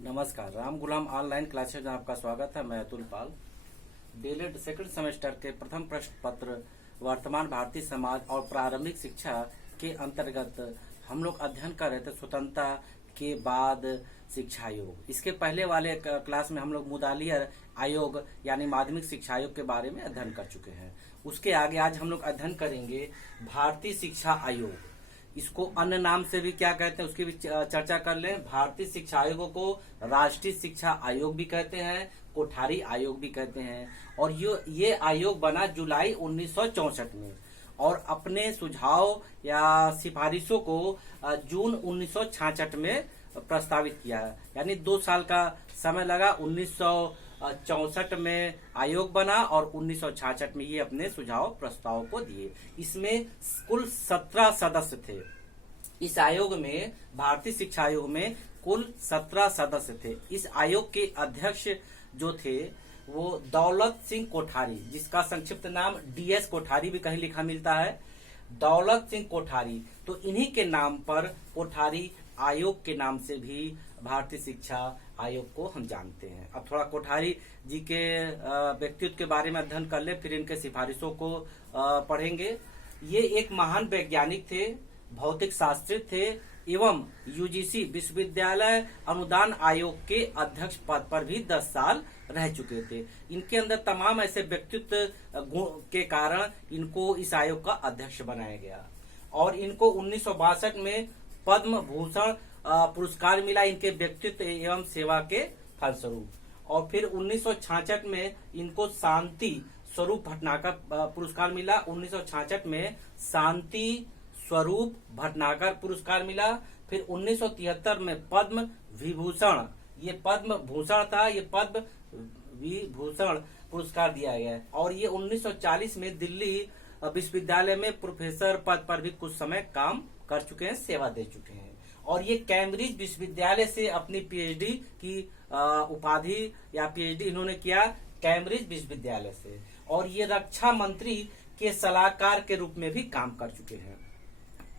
नमस्कार, राम गुलाम online classes में आपका स्वागत है। मैं अतुल पाल। डीएलएड सेकंड सेमेस्टर के प्रथम प्रश्न पत्र वर्तमान भारतीय समाज और प्रारंभिक शिक्षा के अंतर्गत हम लोग अध्ययन कर रहे थे स्वतंत्रता के बाद शिक्षा आयोग। इसके पहले वाले क्लास में हम लोग मुदालियर आयोग यानी माध्यमिक शिक्षा आयोग के बारे में अध्ययन कर चुके हैं। उसके आगे आज हम लोग अध्ययन करेंगे भारतीय शिक्षा आयोग। इसको अन्य नाम से भी क्या कहते हैं उसकी भी चर्चा कर लें। भारतीय शिक्षा आयोग को राष्ट्रीय शिक्षा आयोग भी कहते हैं, कोठारी आयोग भी कहते हैं। और ये आयोग बना जुलाई 1964 में और अपने सुझाव या सिफारिशों को जून 1966 में प्रस्तावित किया है। यानी 2 साल का समय लगा। 1964 में आयोग बना और 1966 में ये अपने सुझाव प्रस्ताव को दिए। इसमें कुल 17 सदस्य थे। इस आयोग में, भारतीय शिक्षा आयोग में कुल 17 सदस्य थे। इस आयोग के अध्यक्ष जो थे वो दौलत सिंह कोठारी, जिसका संक्षिप्त नाम डीएस कोठारी भी कहीं लिखा मिलता है, दौलत सिंह कोठारी। तो इन्हीं के नाम पर कोठारी आयोग के नाम से भी भारतीय शिक्षा आयोग को हम जानते हैं। अब थोड़ा कोठारी जी के व्यक्तित्व के बारे में अध्ययन कर ले, फिर इनके सिफारिशों को पढ़ेंगे। ये एक महान वैज्ञानिक थे, भौतिक शास्त्री थे एवं यूजीसी विश्वविद्यालय अनुदान आयोग के अध्यक्ष पद पर भी 10 साल रह चुके थे। इनके अंदर तमाम ऐसे व्यक्तित्व गुण के कारण इनको इस आयोग का अध्यक्ष बनाया गया और इनको 1962 में पद्म भूषण पुरस्कार मिला इनके व्यक्तित्व एवं सेवा के फलस्वरूप। और फिर 1966 में इनको शांति स्वरूप भटनागर पुरस्कार मिला। 1966 में शांति स्वरूप भटनागर पुरस्कार मिला। फिर 1973 में पद्म विभूषण, ये पद्म भूषण था, ये पद्म विभूषण पुरस्कार दिया गया। और ये 1940 में दिल्ली विश्वविद्यालय में प्रोफेसर पद पर भी कुछ समय काम कर चुके हैं, सेवा दे चुके हैं। और ये कैम्ब्रिज विश्वविद्यालय से अपनी पीएचडी की उपाधि या पीएचडी इन्होंने किया कैम्ब्रिज विश्वविद्यालय से। और ये रक्षा मंत्री के सलाहकार के रूप में भी काम कर चुके हैं।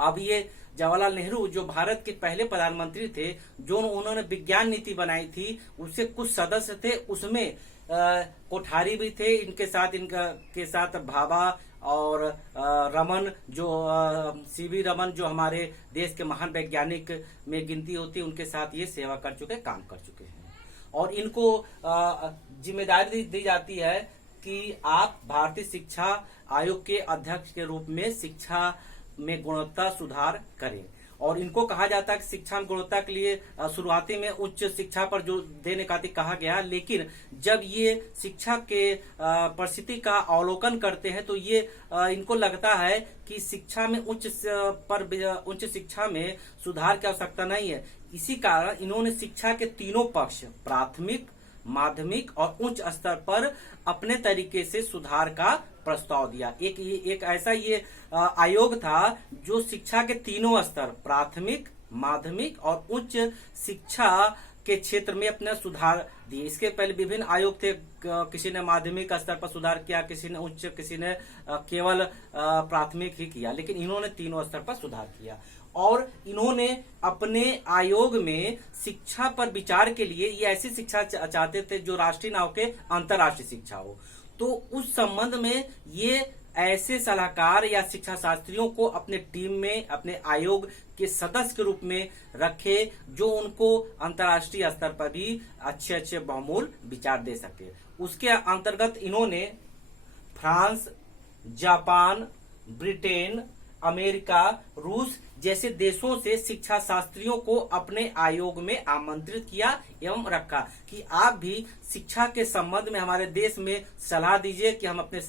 अब ये जवाहरलाल नेहरू जो भारत के पहले प्रधानमंत्री थे, जो उन्होंने विज्ञान नीति बनाई थी, उससे कुछ सदस्य थे, उसमें कोठारी भी थे। इनके साथ भाभा और रमन, जो सीवी रमन, जो हमारे देश के महान वैज्ञानिक में गिनती होती है, उनके साथ ये सेवा कर चुके, काम कर चुके हैं। और इनको जिम्मेदारी दी जाती है कि आप भारतीय शिक्षा आयोग के अध्यक्ष के रूप में शिक्षा में गुणवत्ता सुधार करें। और इनको कहा जाता है कि शिक्षा में गुणवत्ता के लिए शुरुआती में उच्च शिक्षा पर जो देने का कहा गया, लेकिन जब ये शिक्षा के परिस्थिति का अवलोकन करते हैं तो ये इनको लगता है कि शिक्षा में उच्च शिक्षा में सुधार की आवश्यकता नहीं है। इसी कारण इन्होंने शिक्षा के तीनों पक्ष, प्राथमिक, माध्यमिक और उच्च स्तर पर अपने तरीके से सुधार का प्रस्ताव दिया। एक ऐसा ये आयोग था जो शिक्षा के तीनों स्तर, प्राथमिक, माध्यमिक और उच्च शिक्षा के क्षेत्र में अपने सुधार दिए। इसके पहले विभिन्न आयोग थे, किसी ने माध्यमिक स्तर पर सुधार किया, किसी ने उच्च, किसी ने केवल प्राथमिक ही किया, लेकिन इन्होंने तीनों स्तर पर सुधार किया। और इन्होंने अपने आयोग में शिक्षा पर विचार के लिए ये ऐसी शिक्षा चाहते थे जो राष्ट्रीय ना हो के अंतर्राष्ट्रीय शिक्षा हो। तो उस संबंध में ये ऐसे सलाहकार या शिक्षा शास्त्रियों को अपने टीम में, अपने आयोग के सदस्य के रूप में रखे जो उनको अंतर्राष्ट्रीय स्तर पर भी अच्छे बहुमूल्य विचार दे सके। उसके अंतर्गत इन्होंने फ्रांस, जापान, ब्रिटेन, अमेरिका, रूस जैसे देशों से शिक्षा शास्त्रियों को अपने आयोग में आमंत्रित किया एवं रखा कि आप भी शिक्षा के संबंध में हमारे देश में सलाह दीजिए कि हम अपने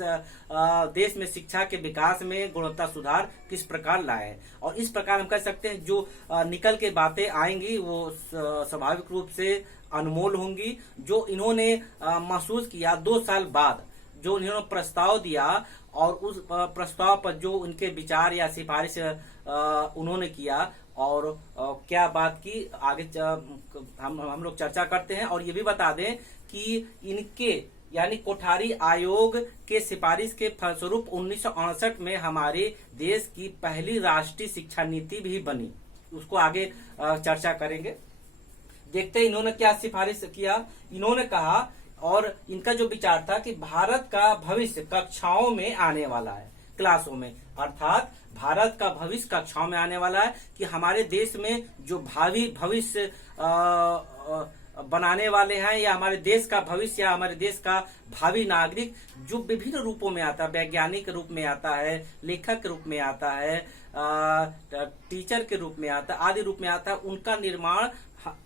देश में शिक्षा के विकास में गुणवत्ता सुधार किस प्रकार लाएं। और इस प्रकार हम कह सकते हैं जो निकल के बातें आएंगी वो स्वाभाविक रूप से अनमोल होंगी। जो इन्होंने महसूस किया 2 साल बाद, जो इन्होंने प्रस्ताव दिया और उस प्रस्ताव पर जो उनके विचार या सिफारिश उन्होंने किया और क्या बात की आगे हम लोग चर्चा करते हैं। और ये भी बता दें कि इनके यानी कोठारी आयोग के सिफारिश के फलस्वरूप 1968 में हमारे देश की पहली राष्ट्रीय शिक्षा नीति भी बनी। उसको आगे चर्चा करेंगे। देखते हैं इन्होंने क्या सिफारिश किया। इन्होंने कहा, और इनका जो विचार था कि भारत का भविष्य कक्षाओं में आने वाला है, क्लासों में, अर्थात भारत का भविष्य कक्षाओं में आने वाला है कि हमारे देश में जो भावी भविष्य बनाने वाले हैं, या हमारे देश का भविष्य या हमारे देश का भावी नागरिक जो विभिन्न रूपों में आता है, वैज्ञानिक के रूप में आता है, लेखक के रूप में आता है, टीचर के रूप में आता है, आदि रूप में आता है, उनका निर्माण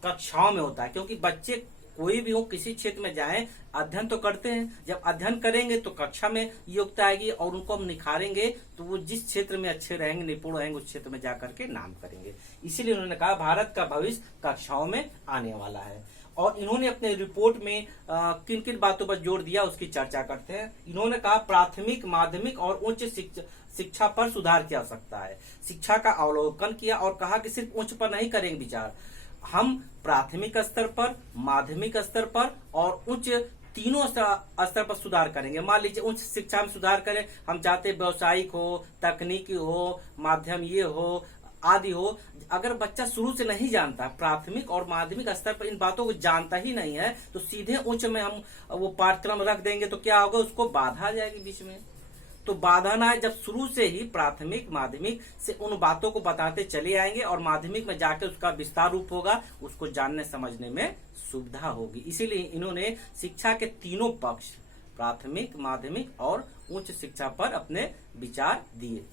कक्षाओं में होता है। क्योंकि बच्चे कोई भी हो, किसी क्षेत्र में जाएं, अध्ययन तो करते हैं। जब अध्ययन करेंगे तो कक्षा में योग्यता आएगी और उनको हम निखारेंगे तो वो जिस क्षेत्र में अच्छे रहेंगे, निपुण रहेंगे, उस क्षेत्र में जाकर के नाम करेंगे। इसीलिए उन्होंने कहा भारत का भविष्य कक्षाओं में आने वाला है। और इन्होंने अपने रिपोर्ट में किन किन बातों पर जोर दिया उसकी चर्चा करते हैं। इन्होंने कहा प्राथमिक, माध्यमिक और उच्च शिक्षा पर सुधार की आवश्यकता है। शिक्षा का अवलोकन किया और कहा कि सिर्फ उच्च पर नहीं करेंगे विचार, हम प्राथमिक स्तर पर, माध्यमिक स्तर पर और उच्च तीनों स्तर पर सुधार करेंगे। मान लीजिए उच्च शिक्षा में सुधार करें, हम चाहते हैं व्यावसायिक हो, तकनीकी हो, माध्यम ये हो, आदि हो। अगर बच्चा शुरू से नहीं जानता, प्राथमिक और माध्यमिक स्तर पर इन बातों को जानता ही नहीं है, तो सीधे उच्च में हम वो पाठ्यक्रम रख देंगे तो क्या होगा, उसको बाधा आ जाएगी बीच में। तो बाधा ना है, जब शुरू से ही प्राथमिक माध्यमिक से उन बातों को बताते चले आएंगे और माध्यमिक में जाकर उसका विस्तार रूप होगा, उसको जानने समझने में सुविधा होगी। इसीलिए इन्होंने शिक्षा के तीनों पक्ष, प्राथमिक, माध्यमिक और उच्च शिक्षा पर अपने विचार दिए।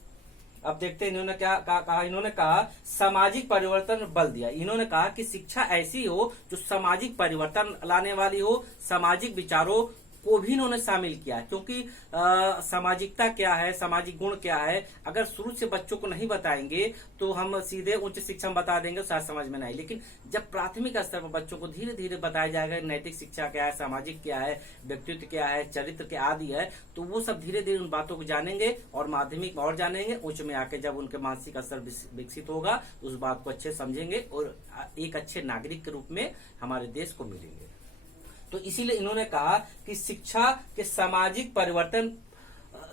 अब देखते हैं इन्होंने क्या कहा। इन्होंने कहा सामाजिक परिवर्तन बल दिया। इन्होंने कहा कि शिक्षा ऐसी हो जो सामाजिक परिवर्तन लाने वाली हो, सामाजिक विचारों को भी इन्होंने शामिल किया। क्योंकि सामाजिकता क्या है, सामाजिक गुण क्या है, अगर शुरू से बच्चों को नहीं बताएंगे तो हम सीधे उच्च शिक्षा में बता देंगे, शायद समझ में नहीं। लेकिन जब प्राथमिक स्तर पर बच्चों को धीरे धीरे बताया जाएगा नैतिक शिक्षा क्या है, सामाजिक क्या है, व्यक्तित्व क्या है, चरित्र क्या आदि है, तो वो सब धीरे धीरे उन बातों को जानेंगे और माध्यमिक में और जानेंगे। उच्च में आके जब उनके मानसिक स्तर विकसित होगा, उस बात को अच्छे समझेंगे और एक अच्छे नागरिक के रूप में हमारे देश को मिलेंगे। तो इसीलिए इन्होंने कहा कि शिक्षा के सामाजिक परिवर्तन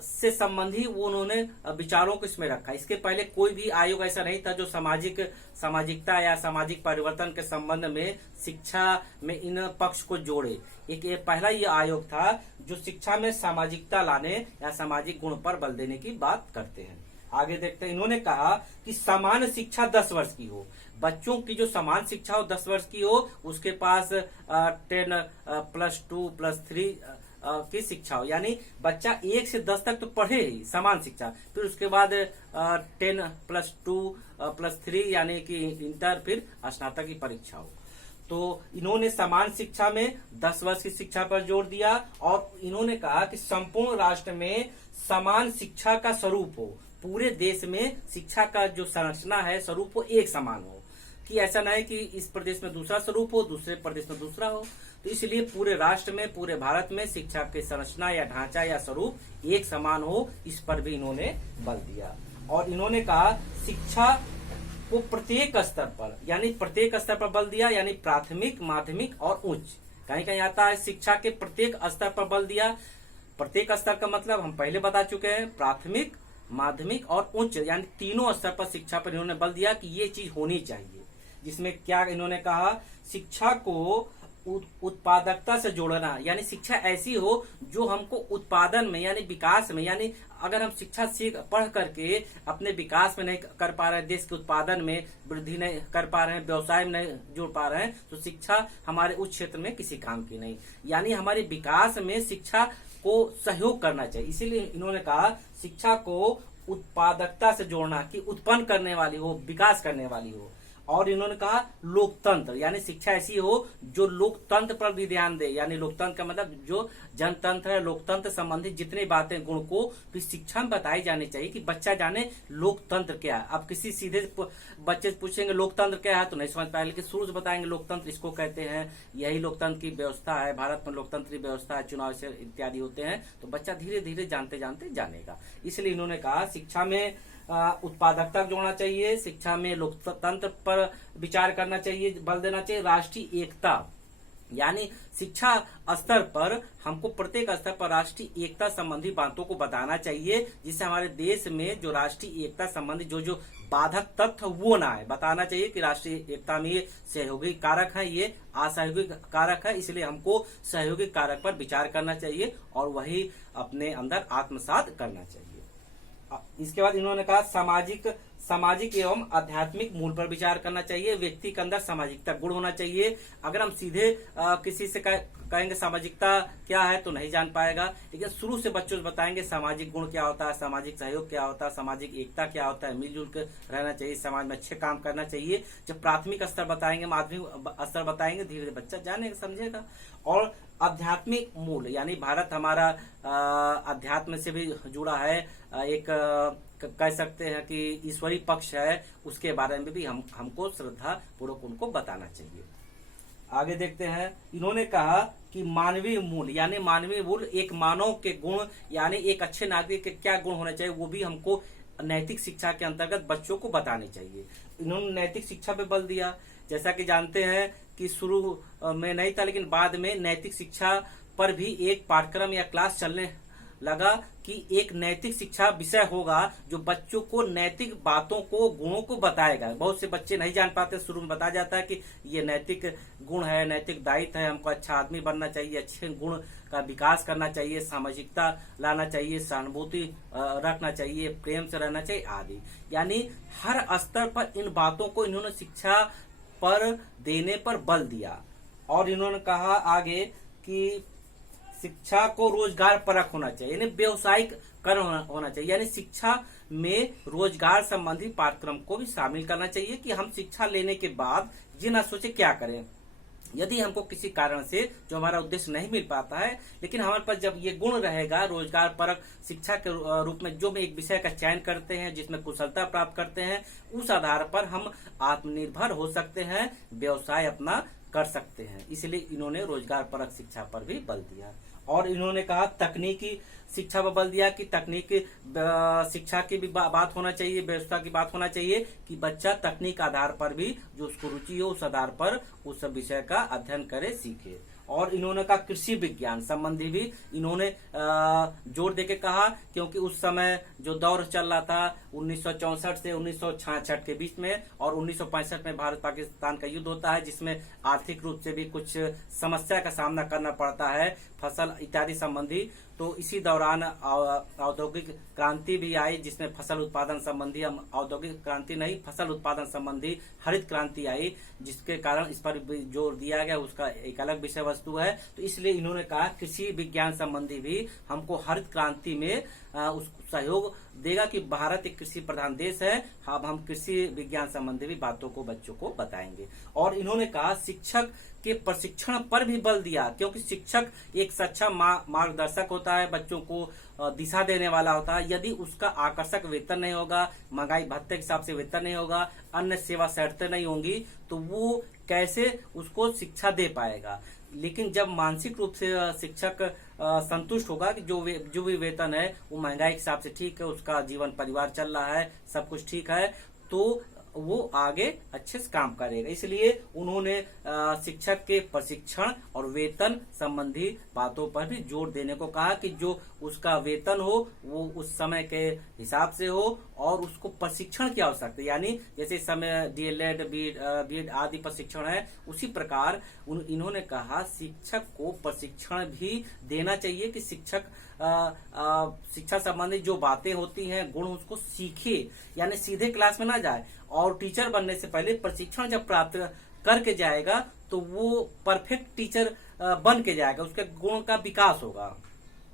से संबंधी वो उन्होंने विचारों को इसमें रखा। इसके पहले कोई भी आयोग ऐसा नहीं था जो सामाजिकता या सामाजिक परिवर्तन के संबंध में शिक्षा में इन पक्ष को जोड़े। एक पहला ये आयोग था जो शिक्षा में सामाजिकता लाने या सामाजिक गुण पर बल देने की बात करते हैं। आगे देखते हैं, इन्होंने कहा कि समान शिक्षा 10 वर्ष की हो। बच्चों की जो समान शिक्षा हो 10 वर्ष की हो, उसके पास 10+2+3 की शिक्षा हो, यानी बच्चा 1 से 10 तक तो पढ़े ही समान शिक्षा, फिर उसके बाद 10+2+3 यानी कि इंटर, फिर स्नातक की परीक्षा हो। तो इन्होंने समान शिक्षा में 10 वर्ष की शिक्षा पर जोर दिया और इन्होंने कहा कि संपूर्ण राष्ट्र में समान शिक्षा का स्वरूप हो। पूरे देश में शिक्षा का जो संरचना है, स्वरूप हो, एक समान हो, कि ऐसा ना है कि इस प्रदेश में दूसरा स्वरूप हो, दूसरे प्रदेश में दूसरा हो। तो इसलिए पूरे राष्ट्र में, पूरे भारत में शिक्षा की संरचना या ढांचा या स्वरूप एक समान हो, इस पर भी इन्होंने बल दिया। और इन्होंने कहा शिक्षा को प्रत्येक स्तर पर, यानी प्रत्येक स्तर पर बल दिया, यानी प्राथमिक, माध्यमिक और उच्च। कहीं कहीं आता है शिक्षा के प्रत्येक स्तर पर बल दिया। प्रत्येक स्तर का मतलब हम पहले बता चुके हैं, प्राथमिक, माध्यमिक और उच्च, यानी तीनों स्तर पर शिक्षा पर इन्होंने बल दिया कि ये चीज होनी चाहिए। जिसमें क्या इन्होंने कहा, शिक्षा को उत्पादकता से जोड़ना, यानी शिक्षा ऐसी हो जो हमको उत्पादन में यानी विकास में, यानी अगर हम शिक्षा सीख पढ़ करके अपने विकास में नहीं कर पा रहे हैं, देश के उत्पादन में वृद्धि नहीं कर पा रहे हैं, व्यवसाय में नहीं जोड़ पा रहे हैं, तो शिक्षा हमारे उस क्षेत्र में किसी काम की नहीं। यानी हमारे विकास में शिक्षा को सहयोग करना चाहिए। इसीलिए इन्होंने कहा शिक्षा को उत्पादकता से जोड़ना, कि उत्पन्न करने वाली हो, विकास करने वाली हो। और इन्होंने कहा लोकतंत्र, यानी शिक्षा ऐसी हो जो लोकतंत्र पर भी ध्यान दे, यानी लोकतंत्र का मतलब जो जनतंत्र है, लोकतंत्र संबंधित जितनी बातें, गुण को भी शिक्षा में बताई जानी चाहिए कि बच्चा जाने लोकतंत्र क्या है। अब किसी सीधे बच्चे से पूछेंगे लोकतंत्र क्या है तो नहीं समझ पाएंगे, लेकिन शुरू से बताएंगे लोकतंत्र इसको कहते हैं, यही लोकतंत्र की व्यवस्था है, भारत में लोकतंत्र की व्यवस्था है, चुनाव से इत्यादि होते हैं, तो बच्चा धीरे धीरे जानते जानते जानेगा। इसलिए इन्होंने कहा शिक्षा में उत्पादकता जोड़ना चाहिए, शिक्षा में लोकतंत्र पर विचार करना चाहिए, बल देना चाहिए, राष्ट्रीय एकता, यानी शिक्षा स्तर पर हमको प्रत्येक स्तर पर राष्ट्रीय एकता संबंधी बातों को बताना चाहिए, जिससे हमारे देश में जो राष्ट्रीय एकता संबंधी जो बाधक तथ्य वो ना आए। बताना चाहिए कि राष्ट्रीय एकता में ये सहयोगी कारक है, ये असहयोगी कारक है, इसलिए हमको सहयोगी कारक पर विचार करना चाहिए और वही अपने अंदर आत्मसात करना चाहिए। इसके बाद इन्होंने कहा सामाजिक एवं आध्यात्मिक मूल पर विचार करना चाहिए। व्यक्ति के अंदर सामाजिकता गुण होना चाहिए। अगर हम सीधे किसी से कहेंगे सामाजिकता क्या है तो नहीं जान पाएगा, लेकिन शुरू से बच्चों को बताएंगे सामाजिक गुण क्या होता है, सामाजिक सहयोग क्या होता है, सामाजिक एकता क्या होता है, मिलजुल कर रहना चाहिए, समाज में अच्छे काम करना चाहिए। जब प्राथमिक स्तर बताएंगे, माध्यमिक स्तर बताएंगे, धीरे धीरे बच्चा जानेगा समझेगा। और आध्यात्मिक मूल यानी भारत हमारा अध्यात्म से भी जुड़ा है, एक कह सकते हैं कि ईश्वरीय पक्ष है, उसके बारे में भी हमको श्रद्धा पूर्वक उनको बताना चाहिए। आगे देखते हैं, इन्होंने कहा कि मानवीय मूल यानी मानवीय मूल एक मानव के गुण यानी एक अच्छे नागरिक के क्या गुण होने चाहिए वो भी हमको नैतिक शिक्षा के अंतर्गत बच्चों को बताने चाहिए। इन्होंने नैतिक शिक्षा पे बल दिया। जैसा कि जानते हैं कि शुरू में नहीं था, लेकिन बाद में नैतिक शिक्षा पर भी एक पाठ्यक्रम या क्लास चलने लगा कि एक नैतिक शिक्षा विषय होगा जो बच्चों को नैतिक बातों को गुणों को बताएगा। बहुत से बच्चे नहीं जान पाते, शुरू में बताया जाता है कि ये नैतिक गुण है, नैतिक दायित्व है, हमको अच्छा आदमी बनना चाहिए, अच्छे गुण का विकास करना चाहिए, सामाजिकता लाना चाहिए, सहानुभूति रखना चाहिए, प्रेम से रहना चाहिए आदि। यानी हर स्तर पर इन बातों को इन्होंने शिक्षा पर देने पर बल दिया। और इन्होंने कहा आगे कि शिक्षा को रोजगार परक होना चाहिए, यानी व्यवसायिक करण होना चाहिए, यानी शिक्षा में रोजगार संबंधी पाठ्यक्रम को भी शामिल करना चाहिए कि हम शिक्षा लेने के बाद ये ना सोचे क्या करें। यदि हमको किसी कारण से जो हमारा उद्देश्य नहीं मिल पाता है, लेकिन हमारे पास जब ये गुण रहेगा रोजगार परक शिक्षा के रूप में जो हम एक विषय का चयन करते हैं, जिसमें कुशलता प्राप्त करते हैं, उस आधार पर हम आत्मनिर्भर हो सकते हैं, व्यवसाय अपना कर सकते हैं। इसलिए इन्होंने रोजगार परक शिक्षा पर भी बल दिया। और इन्होंने कहा तकनीकी शिक्षा पर बल दिया कि तकनीकी शिक्षा की भी बात होना चाहिए, व्यवस्था की बात होना चाहिए कि बच्चा तकनीक आधार पर भी जो उसको रुचि हो उस आधार पर उस विषय का अध्ययन करे, सीखे। और इन्होंने कहा कृषि विज्ञान संबंधी भी इन्होंने जोर देके कहा, क्योंकि उस समय जो दौर चल रहा था 1964 से 1966 के बीच में, और 1965 में भारत पाकिस्तान का युद्ध होता है, जिसमें आर्थिक रूप से भी कुछ समस्या का सामना करना पड़ता है, फसल इत्यादि संबंधी। तो इसी दौरान औद्योगिक क्रांति भी आई, जिसमें फसल उत्पादन संबंधी, हम औद्योगिक क्रांति नहीं, फसल उत्पादन संबंधी हरित क्रांति आई, जिसके कारण इस पर जोर दिया गया, उसका एक अलग विषय वस्तु है। तो इसलिए इन्होंने कहा कृषि विज्ञान संबंधी भी हमको हरित क्रांति में उस सहयोग देगा कि भारत एक कृषि प्रधान देश है। अब हम कृषि विज्ञान संबंधी भी बातों को बच्चों को बताएंगे। और इन्होंने कहा शिक्षक के प्रशिक्षण पर भी बल दिया, क्योंकि शिक्षक एक सच्चा मार्गदर्शक होता है, बच्चों को दिशा देने वाला होता है। यदि उसका आकर्षक वेतन नहीं होगा, महंगाई भत्ते के हिसाब से वेतन नहीं होगा, अन्य सेवा शर्तें नहीं होंगी, तो वो कैसे उसको शिक्षा दे पाएगा। लेकिन जब मानसिक रूप से शिक्षक संतुष्ट होगा कि जो भी वेतन है वो महंगाई के हिसाब से ठीक है, उसका जीवन परिवार चल रहा है, सब कुछ ठीक है, तो वो आगे अच्छे से काम करेगा। इसलिए उन्होंने शिक्षक के प्रशिक्षण और वेतन संबंधी बातों पर भी जोर देने को कहा कि जो उसका वेतन हो वो उस समय के हिसाब से हो, और उसको प्रशिक्षण की आवश्यकता, यानी जैसे समय डीएलएड बीएड आदि प्रशिक्षण है, उसी प्रकार इन्होंने कहा शिक्षक को प्रशिक्षण भी देना चाहिए कि शिक्षक शिक्षा संबंधी जो बातें होती हैं, गुण, उसको सीखे, यानी सीधे क्लास में ना जाए, और टीचर बनने से पहले प्रशिक्षण जब प्राप्त करके जाएगा तो वो परफेक्ट टीचर बन के जाएगा, उसके गुण का विकास होगा।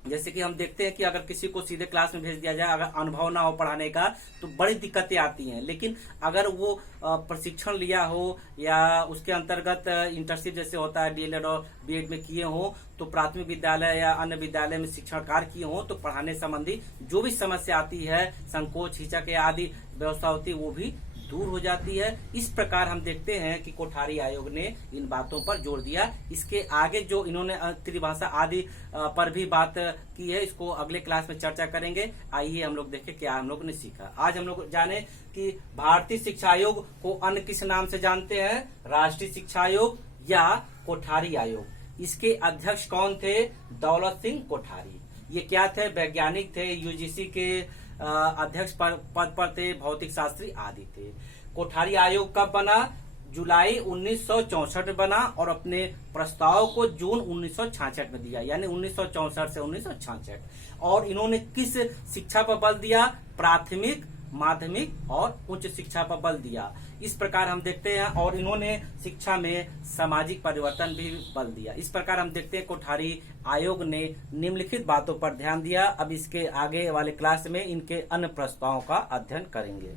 जैसे कि हम देखते हैं कि अगर किसी को सीधे क्लास में भेज दिया जाए, अगर अनुभव ना हो पढ़ाने का, तो बड़ी दिक्कतें आती हैं। लेकिन अगर वो प्रशिक्षण लिया हो या उसके अंतर्गत इंटर्नशिप जैसे होता है डीएलएड और बीएड में किए हो, तो प्राथमिक विद्यालय या अन्य विद्यालय में शिक्षण कार्य किए हो, तो पढ़ाने संबंधी जो भी समस्या आती है, संकोच, हिचक आदि व्यवस्था होती है, वो भी दूर हो जाती है। इस प्रकार हम देखते हैं कि कोठारी आयोग ने इन बातों पर जोर दिया। इसके आगे जो इन्होंने त्रिभाषा आदि पर भी बात की है, इसको अगले क्लास में चर्चा करेंगे। आइए हम लोग देखें क्या हम लोग ने सीखा। आज हम लोग जाने कि भारतीय शिक्षा आयोग को अन्य किस नाम से जानते हैं, राष्ट्रीय शिक्षा आयोग या कोठारी आयोग। इसके अध्यक्ष कौन थे? दौलत सिंह कोठारी। ये क्या थे? वैज्ञानिक थे, यूजीसी के अध्यक्ष पद पर थे, भौतिक शास्त्री आदि थे। कोठारी आयोग कब बना? जुलाई 1964 में बना और अपने प्रस्ताव को जून 1966 में दिया, यानी 1964 से 1966। और इन्होंने किस शिक्षा पर बल दिया? प्राथमिक, माध्यमिक और उच्च शिक्षा पर बल दिया। इस प्रकार हम देखते हैं, और इन्होंने शिक्षा में सामाजिक परिवर्तन भी बल दिया। इस प्रकार हम देखते हैं कोठारी आयोग ने निम्नलिखित बातों पर ध्यान दिया। अब इसके आगे वाले क्लास में इनके अन्य प्रस्तावों का अध्ययन करेंगे।